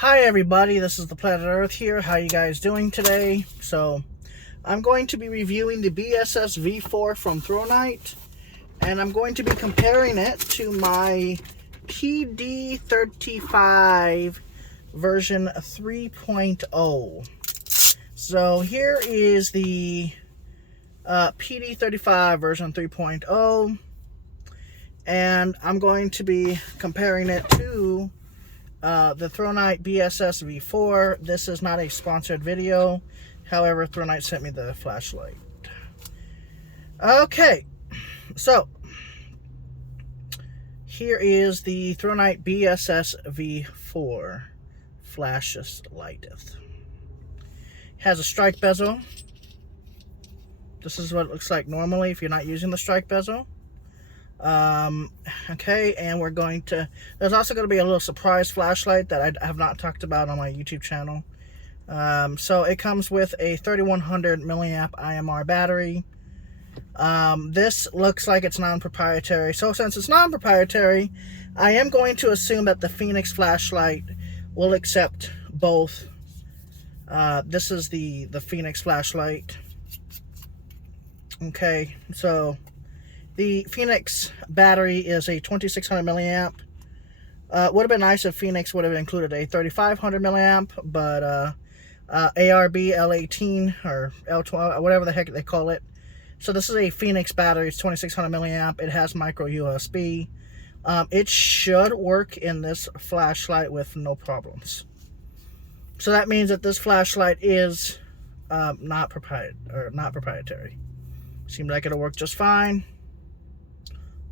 Hi everybody, this is the Planet Earth here. How you guys doing today? So, I'm going to be reviewing the BSS V4 from Thrunite, and I'm going to be comparing it to my PD35 version 3.0. So here is the PD35 version 3.0, and I'm going to be comparing it to the Thrunite BSS V4. This is not a sponsored video. However, Thrunite sent me the flashlight. Okay, so here is the Thrunite BSS V4 flashes lighteth. Has a strike bezel. This is what it looks like normally if you're not using the strike bezel. Okay, and we're going to, there's also going to be a little surprise flashlight that I have not talked about on my YouTube channel. So it comes with a 3100 milliamp IMR battery. This looks like it's non-proprietary, so since it's non-proprietary, I am going to assume that the Fenix flashlight will accept both. This is the Fenix flashlight. Okay, so the Fenix battery is a 2600 milliamp. Would have been nice if Fenix would have included a 3500 milliamp, but ARB L18 or L12, whatever the heck they call it. So this is a Fenix battery. It's 2600 milliamp. It has micro USB. It should work in this flashlight with no problems. So that means that this flashlight is not proprietary. Seems like it'll work just fine.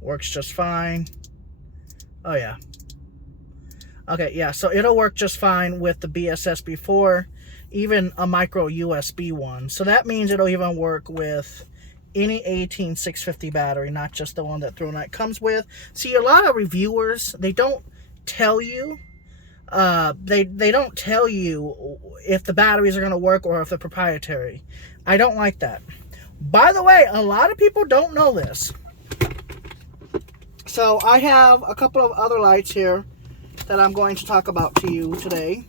Works just fine. Oh yeah. Okay, yeah, so it'll work just fine with the BSS V4, even a micro USB one. So that means it'll even work with any 18650 battery, not just the one that Thrunite comes with. See, a lot of reviewers, they don't tell you they don't tell you if the batteries are going to work or if they're proprietary. I don't like that. By the way, a lot of people don't know this. So I have a couple of other lights here that I'm going to talk about to you today.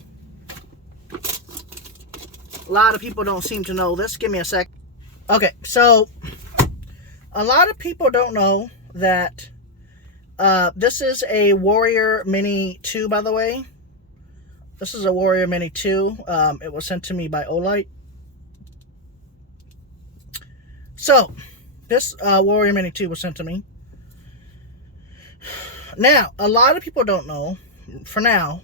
A lot of people don't seem to know this. Give me a sec. Okay, so a lot of people don't know that this is a Warrior Mini 2, by the way. This is a Warrior Mini 2. It was sent to me by Olight. So, this Warrior Mini 2 was sent to me. Now, a lot of people don't know, for now,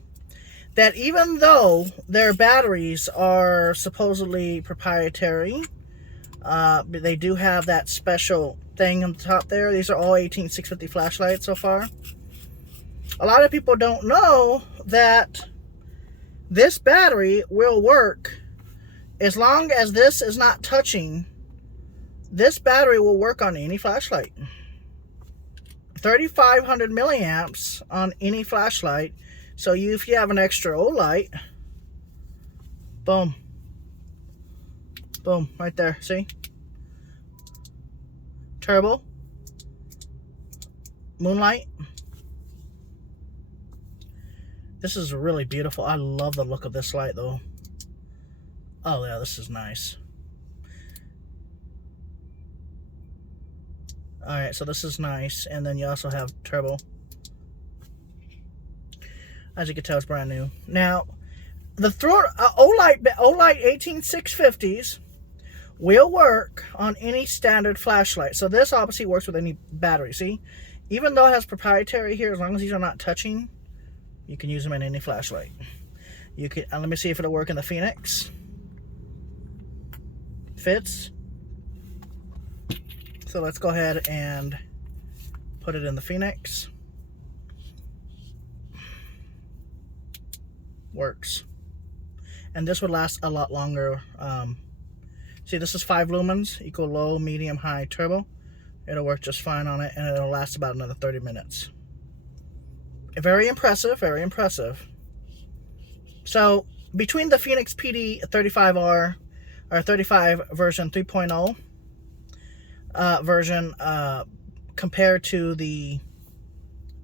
that even though their batteries are supposedly proprietary, they do have that special thing on the top there. These are all 18650 flashlights so far. A lot of people don't know that this battery will work as long as this is not touching. This battery will work on any flashlight. 3500 milliamps on any flashlight. So if you have an extra Olight, boom, boom, right there. See, turbo, moonlight. This is really beautiful. I love the look of this light, though. Oh yeah, this is nice. Alright, so this is nice, and then you also have turbo. As you can tell, it's brand new. Now, the Olight 18650s will work on any standard flashlight. So this obviously works with any battery, see? Even though it has proprietary here, as long as these are not touching, you can use them in any flashlight. You can, let me see if it'll work in the Fenix. Fits. So let's go ahead and put it in the Fenix. Works. And this would last a lot longer. See, this is 5 lumens, equal low, medium, high, turbo. It'll work just fine on it, and it'll last about another 30 minutes. Very impressive, very impressive. So, between the Fenix PD35R, or 35 version 3.0, version compared to the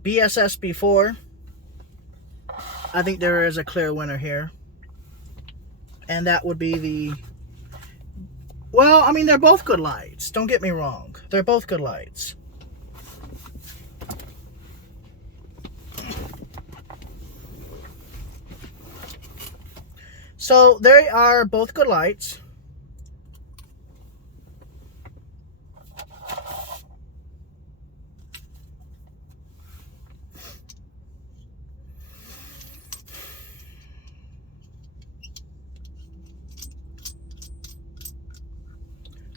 BSS V4, I think there is a clear winner here. And that would be the... Well, I mean, they're both good lights. Don't get me wrong. They're both good lights. So, they are both good lights.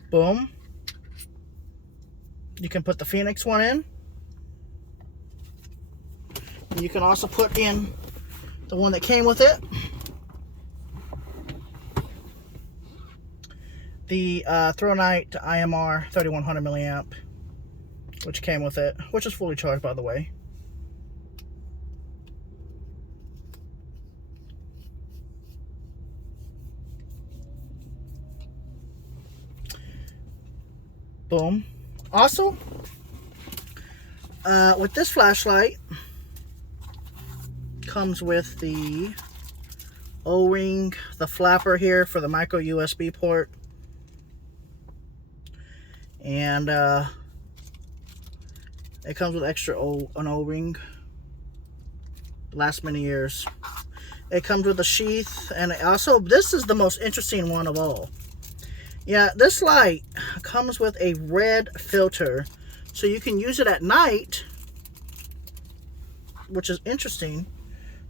Boom. You can put the Fenix one in. You can also put in the one that came with it. The Thrunite IMR 3100 milliamp, which came with it, which is fully charged, by the way. Boom. Also, with this flashlight, comes with the O-ring, the flapper here for the micro USB port, and it comes with extra an O-ring. Lasts many years. It comes with a sheath, and also this is the most interesting one of all. Yeah, this light comes with a red filter, so you can use it at night, which is interesting.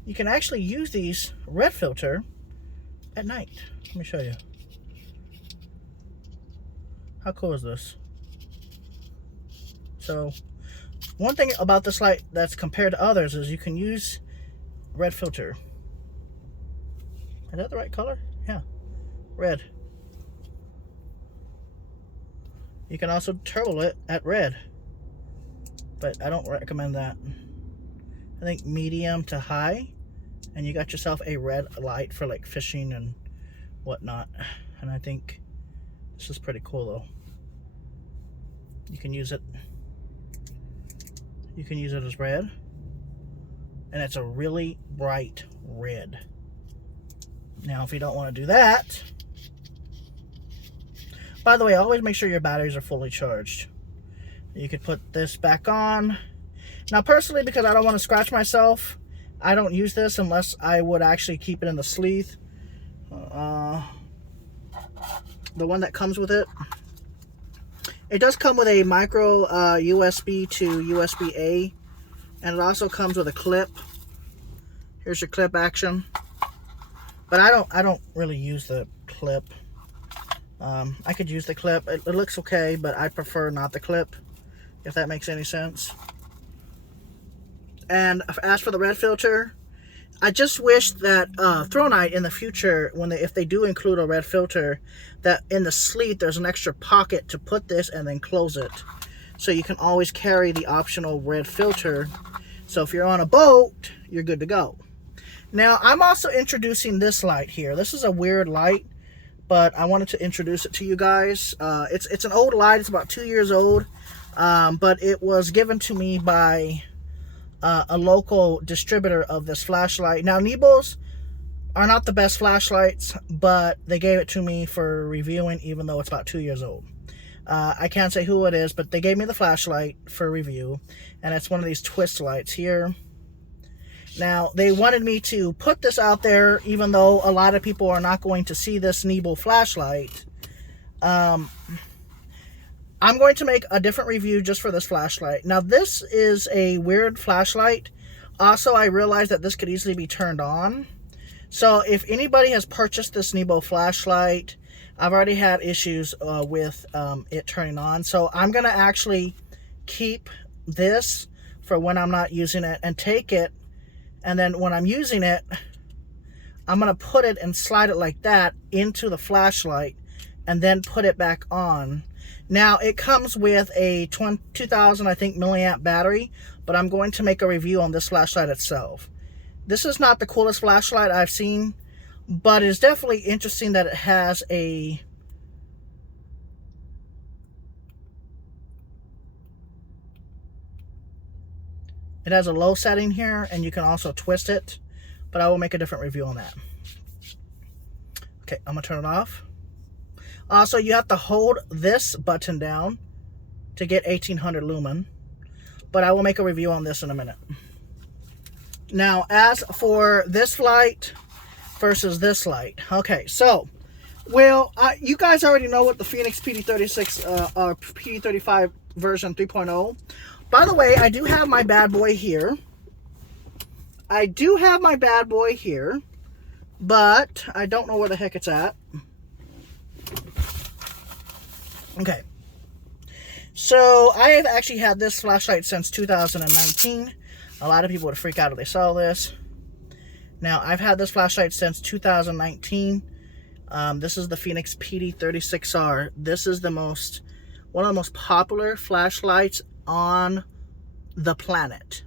You can actually use these red filter at night. Let me show you. How cool is this? So, one thing about this light that's compared to others is you can use red filter. Is that the right color? Yeah, red. You can also turbo it at red, but I don't recommend that. I think medium to high, and you got yourself a red light for like fishing and whatnot. And I think this is pretty cool though. You can use it. You can use it as red, and it's a really bright red. Now, if you don't want to do that, by the way, always make sure your batteries are fully charged. You could put this back on. Now, personally, because I don't want to scratch myself, I don't use this unless I would actually keep it in the sleeve. The one that comes with it. It does come with a micro USB to USB-A, and it also comes with a clip. Here's your clip action. But I don't really use the clip. I could use the clip. It looks okay, but I prefer not the clip, if that makes any sense. And as for the red filter, I just wish that Thrunite in the future, if they do include a red filter, that in the sleeve there's an extra pocket to put this and then close it. So you can always carry the optional red filter. So if you're on a boat, you're good to go. Now, I'm also introducing this light here. This is a weird light, but I wanted to introduce it to you guys. It's an old light. It's about 2 years old, but it was given to me by a local distributor of this flashlight. Now, Nebos are not the best flashlights, but they gave it to me for reviewing, even though it's about 2 years old. I can't say who it is, but they gave me the flashlight for review, and it's one of these twist lights here. Now, they wanted me to put this out there, even though a lot of people are not going to see this Nebo flashlight. I'm going to make a different review just for this flashlight. Now, this is a weird flashlight. Also, I realized that this could easily be turned on. So, if anybody has purchased this Nebo flashlight, I've already had issues with it turning on. So, I'm going to actually keep this for when I'm not using it and take it. And then when I'm using it, I'm going to put it and slide it like that into the flashlight and then put it back on. Now, it comes with a 2000, I think, milliamp battery, but I'm going to make a review on this flashlight itself. This is not the coolest flashlight I've seen, but it's definitely interesting that it has a... It has a low setting here, and you can also twist it. but I will make a different review on that. Okay, I'm gonna turn it off. Also, you have to hold this button down to get 1800 lumen, but I will make a review on this in a minute. Now, as for this light versus this light, okay, so, well, you guys already know what the Fenix PD36 or PD35 version 3.0. By the way, I do have my bad boy here. But I don't know where the heck it's at. Okay. So, I have actually had this flashlight since 2019. A lot of people would freak out if they saw this. Now, I've had this flashlight since 2019. This is the Fenix PD36R. This is one of the most popular flashlights on the planet.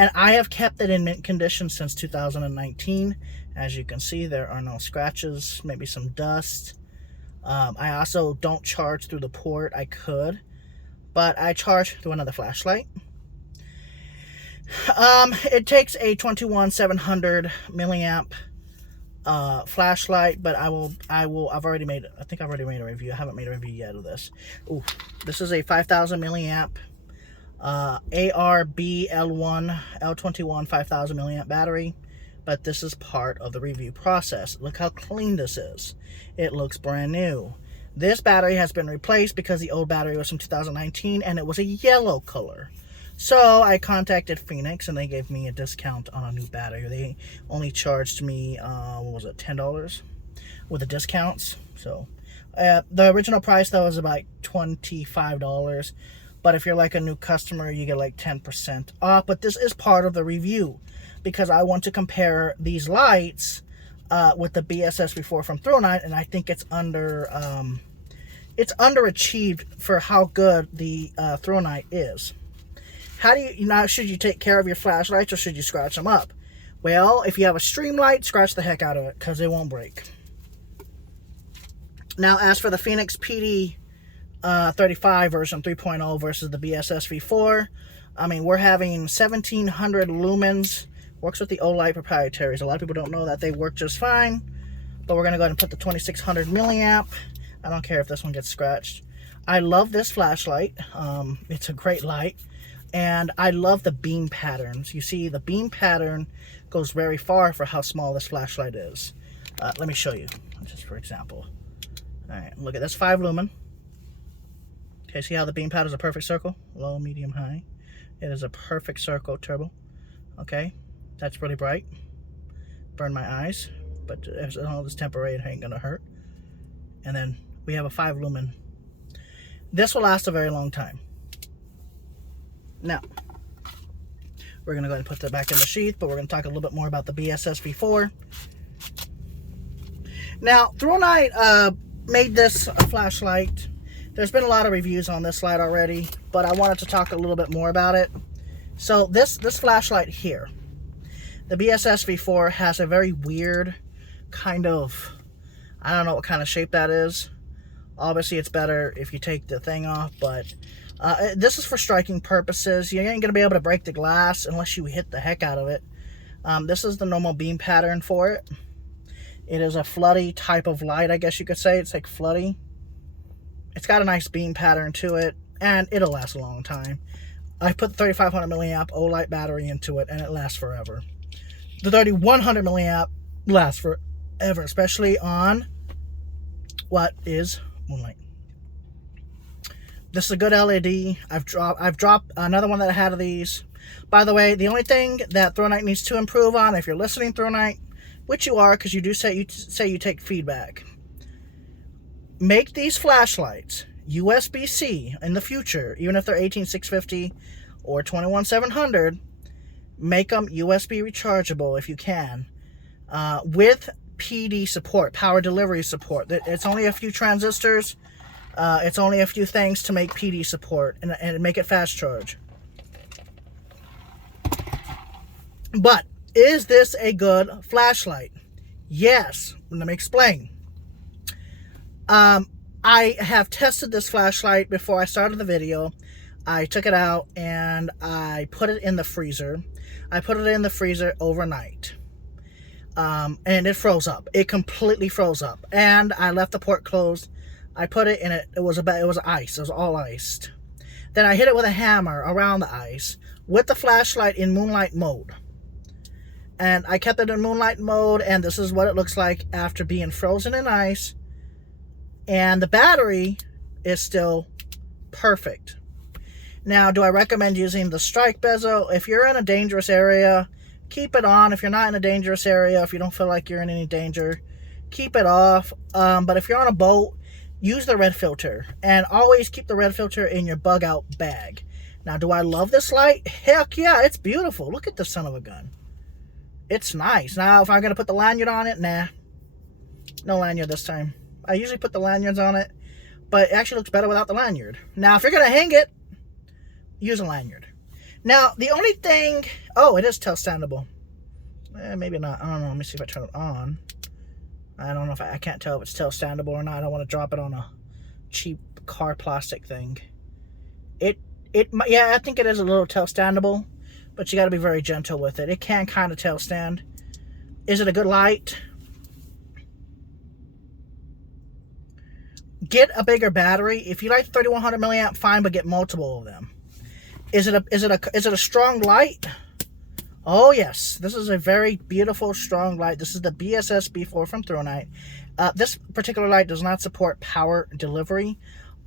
And I have kept it in mint condition since 2019. As you can see, there are no scratches, maybe some dust. I also don't charge through the port. I could, but I charge through another flashlight. It takes a 21700 milliamp flashlight, but I think I've already made a review. I haven't made a review yet of this. Ooh, this is a 5000 milliamp ARB L1 L21 5000 milliamp battery, but this is part of the review process. Look how clean this is. It looks brand new. This battery has been replaced because the old battery was from 2019 and it was a yellow color. So I contacted Fenix and they gave me a discount on a new battery. They only charged me, what was it, $10 with the discounts. So the original price though was about $25. But if you're like a new customer, you get like 10% off. But this is part of the review because I want to compare these lights with the BSS V4 from Thrunite, and I think it's underachieved for how good the Thrunite is. How do you now? Should you take care of your flashlights or should you scratch them up? Well, if you have a stream light, scratch the heck out of it because it won't break. Now, as for the Fenix PD35 version 3.0 versus the BSS V4, I mean, we're having 1700 lumens. Works with the Olight proprietaries. A lot of people don't know that they work just fine, but we're going to go ahead and put the 2600 milliamp. I don't care if this one gets scratched. I love this flashlight. It's a great light, and I love the beam patterns. You see, the beam pattern goes very far for how small this flashlight is. Let me show you, just for example. All right, look at this 5 lumen. Okay, see how the beam pattern is a perfect circle? Low, medium, high. It is a perfect circle, turbo. Okay, that's really bright. Burn my eyes, but as long as it's temporary, it ain't gonna hurt. And then we have a 5 lumen. This will last a very long time. Now, we're gonna go ahead and put that back in the sheath, but we're gonna talk a little bit more about the BSS V4. Now, Thrunite made this a flashlight. There's been a lot of reviews on this light already, but I wanted to talk a little bit more about it. So this flashlight here, the BSS V4, has a very weird kind of, I don't know what kind of shape that is. Obviously, it's better if you take the thing off, but this is for striking purposes. You ain't going to be able to break the glass unless you hit the heck out of it. This is the normal beam pattern for it. It is a floody type of light, I guess you could say. It's like floody. It's got a nice beam pattern to it, and it'll last a long time. I put the 3500 milliamp Olight battery into it, and it lasts forever. The 3100 milliamp lasts forever, especially on what is moonlight. This is a good LED. I've dropped another one that I had of these. By the way, the only thing that Thrunite needs to improve on, if you're listening, Thrunite, which you are, because you do say you take feedback, make these flashlights USB-C in the future, even if they're 18650 or 21700. Make them USB rechargeable if you can, with PD support, power delivery support. It's only a few transistors. It's only a few things to make PD support and make it fast charge. But is this a good flashlight? Yes. Let me explain. I have tested this flashlight before I started the video. I took it out and I put it in the freezer. I put it in the freezer overnight. And it froze up. It completely froze up. And I left the port closed. I put it in it. It was ice. It was all iced. Then I hit it with a hammer around the ice with the flashlight in moonlight mode. And I kept it in moonlight mode, and this is what it looks like after being frozen in ice. And the battery is still perfect. Now, do I recommend using the strike bezel? If you're in a dangerous area, keep it on. If you're not in a dangerous area, if you don't feel like you're in any danger, keep it off. But if you're on a boat, use the red filter. And always keep the red filter in your bug out bag. Now, do I love this light? Heck yeah, it's beautiful. Look at this son of a gun. It's nice. Now, if I'm going to put the lanyard on it, nah. No lanyard this time. I usually put the lanyards on it, but it actually looks better without the lanyard. Now, if you're going to hang it, use a lanyard. Now, the only thing... Oh, it is tail-standable. Maybe not. I don't know. Let me see if I turn it on. I don't know if I can't tell if it's tail-standable or not. I don't want to drop it on a cheap car plastic thing. Yeah, I think it is a little tail-standable, but you got to be very gentle with it. It can kind of tail stand. Is it a good light? Get a bigger battery. If you like the 3100 milliamp, fine, but get multiple of them. Is it a strong light? Oh yes, this is a very beautiful strong light. This is the BSS V4 from Thrunite. This particular light does not support power delivery,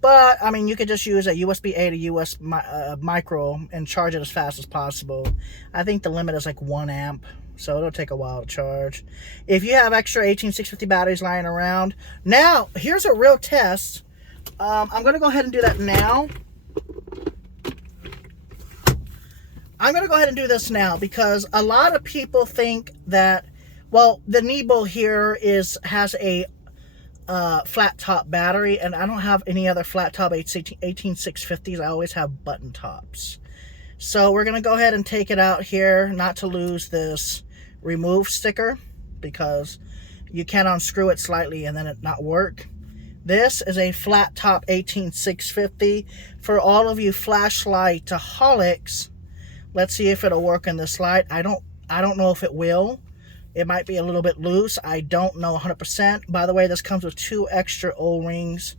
but I mean you could just use a USB-A to USB micro and charge it as fast as possible. I think the limit is like 1 amp, so it'll take a while to charge. If you have extra 18650 batteries lying around, now here's a real test. I'm gonna go ahead and do that now. I'm going to go ahead and do this now because a lot of people think that, well, the Nebo here has a flat top battery, and I don't have any other flat top 18650s. I always have button tops. So we're going to go ahead and take it out here, not to lose this remove sticker, because you can unscrew it slightly and then it not work. This is a flat top 18650. For all of you flashlightaholics, let's see if it'll work in this light. I don't know if it will. It might be a little bit loose. I don't know 100%. By the way, this comes with 2 extra O-rings.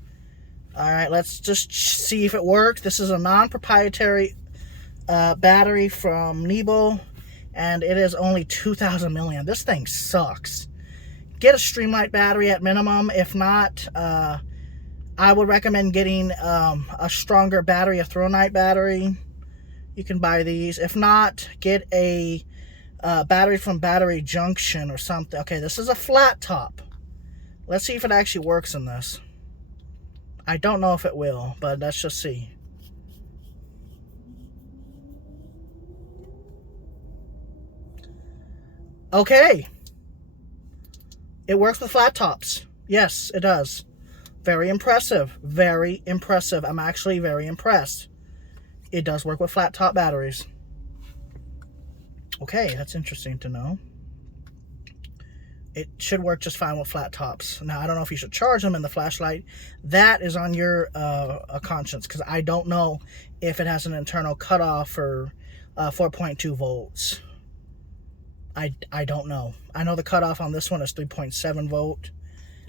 All right, let's just see if it works. This is a non-proprietary battery from Nebo, and it is only 2,000 milliamp. This thing sucks. Get a Streamlight battery at minimum. If not, I would recommend getting a stronger battery, a Thrunite battery. You can buy these. If not, get a battery from Battery Junction or something. Okay, this is a flat top. Let's see if it actually works in this. I don't know if it will, but let's just see. Okay. It works with flat tops. Yes, it does. Very impressive. Very impressive. I'm actually very impressed. It does work with flat top batteries. Okay, that's interesting to know. It should work just fine with flat tops. Now, I don't know if you should charge them in the flashlight. That is on your conscience, because I don't know if it has an internal cutoff for 4.2 volts. I don't know. I know the cutoff on this one is 3.7 volt.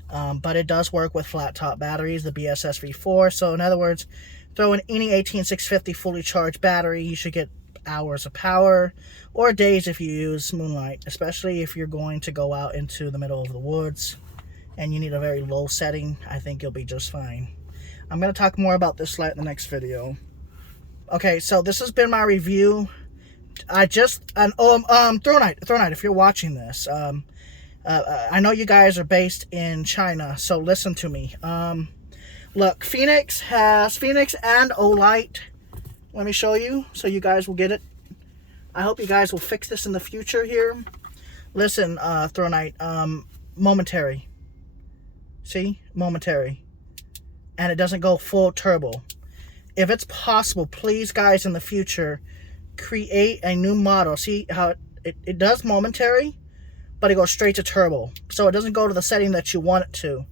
But it does work with flat top batteries, the BSS V4. So in other words, throw in any 18650 fully charged battery, you should get hours of power, or days if you use moonlight, especially if you're going to go out into the middle of the woods and you need a very low setting. I think you'll be just fine. I'm going to talk more about this light in the next video. Okay, so this has been my review. Thrunite, if you're watching this, I know you guys are based in China, so listen to me. Look, Fenix has Fenix and Olight. Let me show you so you guys will get it. I hope you guys will fix this in the future here. Listen, Thrunite, momentary. See? Momentary. And it doesn't go full turbo. If it's possible, please, guys, in the future, create a new model. See how it does momentary, but it goes straight to turbo. So it doesn't go to the setting that you want it to.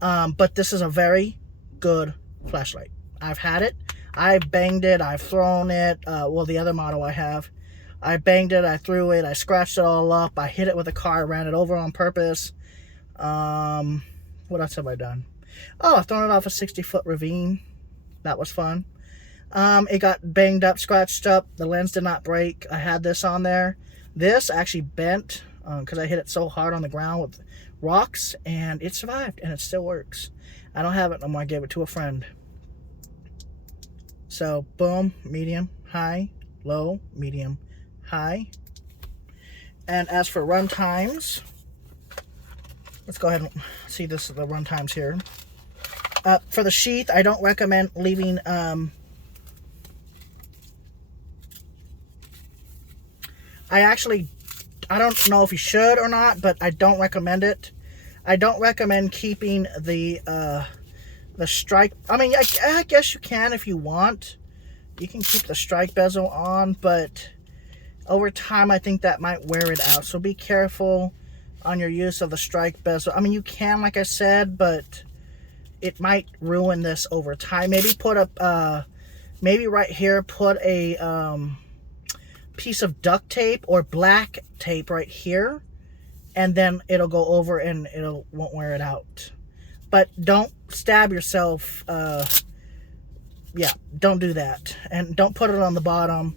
But this is a very good flashlight. I've had it. I've banged it. I've thrown it. Well, the other model I have. I banged it, I threw it, I scratched it all up, I hit it with a car, ran it over on purpose. What else have I done? Oh, I've thrown it off a 60-foot ravine. That was fun. It got banged up, scratched up. The lens did not break. I had this on there. This actually bent because I hit it so hard on the ground with rocks, and it survived, and it still works. I don't have it no more. I gave it to a friend. So, boom, medium, high, low, medium, high. And as for run times, let's go ahead and see the run times here. For the sheath, I don't recommend leaving... I don't know if you should or not, but I don't recommend it. I don't recommend keeping the strike. I mean, I guess you can if you want. You can keep the strike bezel on, but over time, I think that might wear it out. So be careful on your use of the strike bezel. I mean, you can, like I said, but it might ruin this over time. Maybe put a, maybe right here, put a piece of duct tape or black tape right here, and then it'll go over and won't wear it out. But don't stab yourself. Yeah, don't do that, and don't put it on the bottom.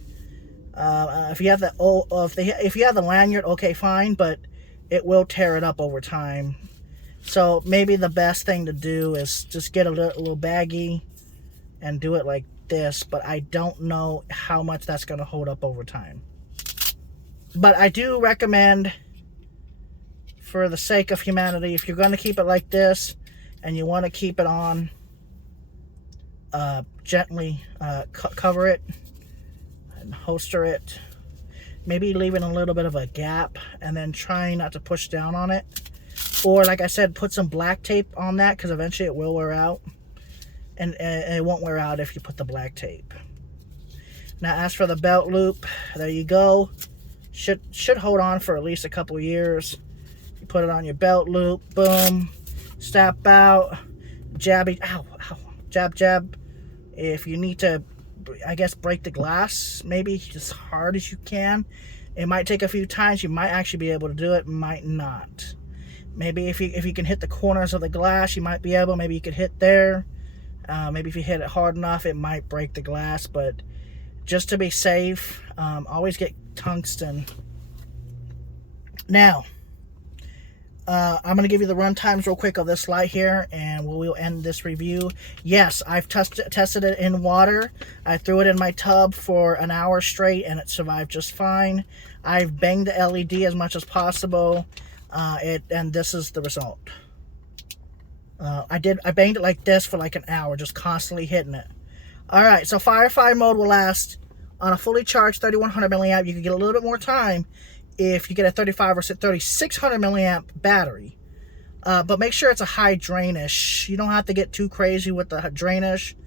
If you have if you have the lanyard, okay, fine, but it will tear it up over time. So maybe the best thing to do is just get a little baggie and do it like this, but I don't know how much that's going to hold up over time. But I do recommend, for the sake of humanity, if you're going to keep it like this and you want to keep it on, gently cover it and holster it. Maybe leaving a little bit of a gap and then trying not to push down on it. Or, like I said, put some black tape on that, because eventually it will wear out. And it won't wear out if you put the black tape. Now, as for the belt loop, there you go. Should hold on for at least a couple years. You put it on your belt loop, boom, step out, jabby, ow, jab, jab. If you need to, I guess, break the glass, maybe as hard as you can. It might take a few times. You might actually be able to do it, might not. Maybe if you can hit the corners of the glass, you might be able. Maybe you could hit there. Maybe if you hit it hard enough, it might break the glass. But just to be safe, always get tungsten. Now, I'm going to give you the run times real quick of this light here, and we'll end this review. Yes, I've tested it in water. I threw it in my tub for an hour straight, and it survived just fine. I've banged the LED as much as possible, and this is the result. I banged it like this for like an hour, just constantly hitting it. All right, so Firefly mode will last on a fully charged 3100 milliamp. You can get a little bit more time if you get a 35 or 3600 milliamp battery. But make sure it's a high drainage. You don't have to get too crazy with the drainage,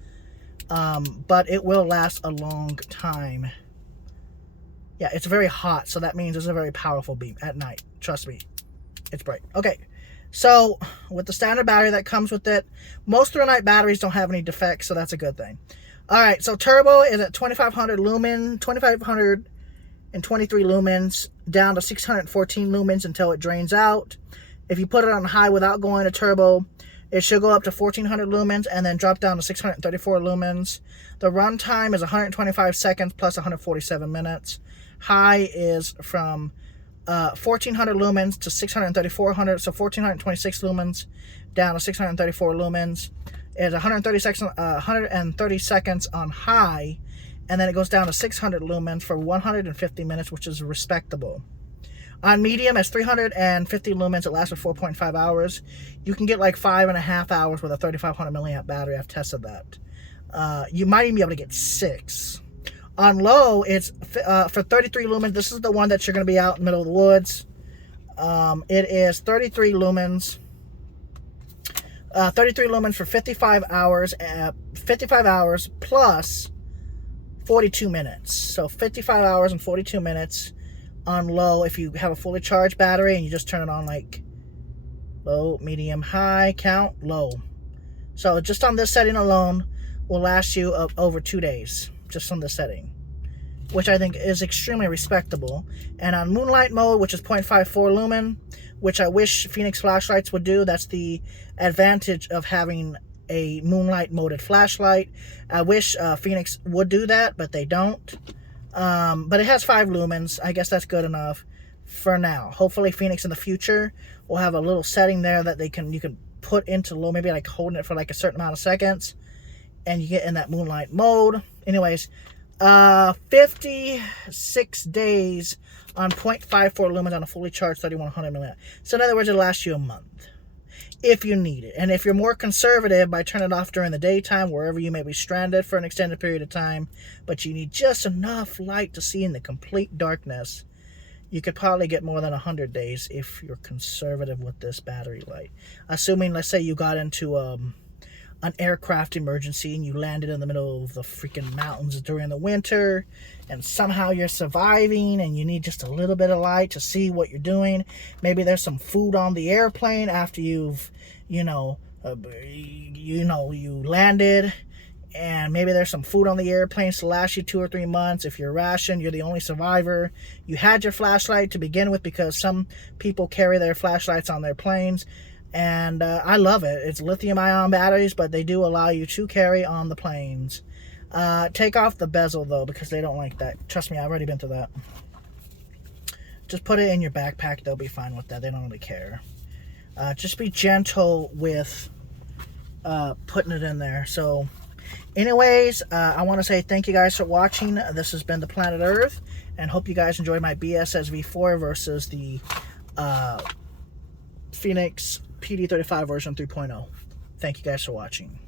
but it will last a long time. Yeah, it's very hot, so that means it's a very powerful beam at night. Trust me, it's bright. Okay, so with the standard battery that comes with it, most Thrunite batteries don't have any defects, so that's a good thing. All right, so turbo is at 2500 lumen, 2523 lumens, down to 614 lumens until it drains out. If you put it on high without going to turbo, it should go up to 1400 lumens and then drop down to 634 lumens. The run time is 125 seconds plus 147 minutes. High is from 1400 lumens to 63400, so 1426 lumens down to 634 lumens. It's 130 seconds on high, and then it goes down to 600 lumens for 150 minutes, which is respectable. On medium, it's 350 lumens. It lasts for 4.5 hours. You can get like 5.5 hours with a 3500 milliamp battery. I've tested that. You might even be able to get 6. On low, it's for 33 lumens. This is the one that you're going to be out in the middle of the woods. It is 33 lumens. 33 lumens for 55 hours. 55 hours plus 42 minutes. So 55 hours and 42 minutes on low if you have a fully charged battery and you just turn it on like low, medium, high, count, low. So just on this setting alone will last you over 2 days. Just on this setting. which I think is extremely respectable. And on moonlight mode, which is 0.54 lumen, which I wish Fenix flashlights would do. That's the advantage of having a moonlight moded flashlight. I wish Fenix would do that, but they don't. But it has 5 lumens. I guess that's good enough for now. Hopefully Fenix in the future will have a little setting there that you can put into low, maybe like holding it for like a certain amount of seconds, and you get in that moonlight mode. Anyways, 56 days on 0.54 lumens on a fully charged 3100 milliamp. So in other words, it'll last you a month if you need it. And if you're more conservative, by turning it off during the daytime, wherever you may be stranded for an extended period of time, but you need just enough light to see in the complete darkness, you could probably get more than 100 days if you're conservative with this battery light. Assuming, let's say you got into an aircraft emergency and you landed in the middle of the freaking mountains during the winter, and somehow you're surviving and you need just a little bit of light to see what you're doing. Maybe there's some food on the airplane after you've, you landed, and maybe there's some food on the airplane to last you 2 or 3 months. If you're rationed, you're the only survivor. You had your flashlight to begin with, because some people carry their flashlights on their planes. And I love it. It's lithium-ion batteries, but they do allow you to carry on the planes. Take off the bezel, though, because they don't like that. Trust me, I've already been through that. Just put it in your backpack. They'll be fine with that. They don't really care. Just be gentle with putting it in there. So, anyways, I want to say thank you guys for watching. This has been The Planet Earth, and hope you guys enjoyed my BSS V4 versus the Fenix PD35 version 3.0. Thank you guys for watching.